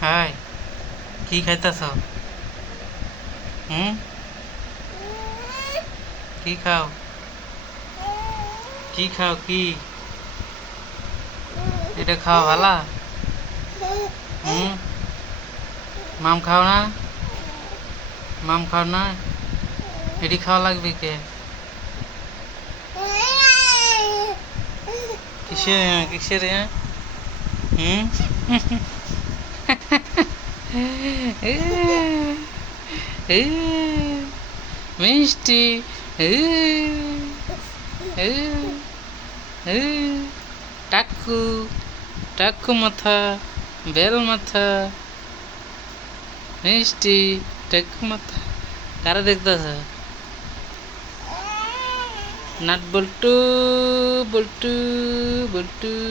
High কি খাইতেছ? হুম? কি খাও? কি খাও কি? এটা খাওয়া ভালা? হুম? মাম খাও না? মাম খাও না? এটি খাওয়া লাগবে কে? কিসের কিসের হুম? এ, এ, মিষ্টি। টাকু টাকু মাথা, বেল মাথা। মিষ্টি, টাকু মাথা। কারা দেখতেছ? নাট বল্টু বল্টু বল্টু।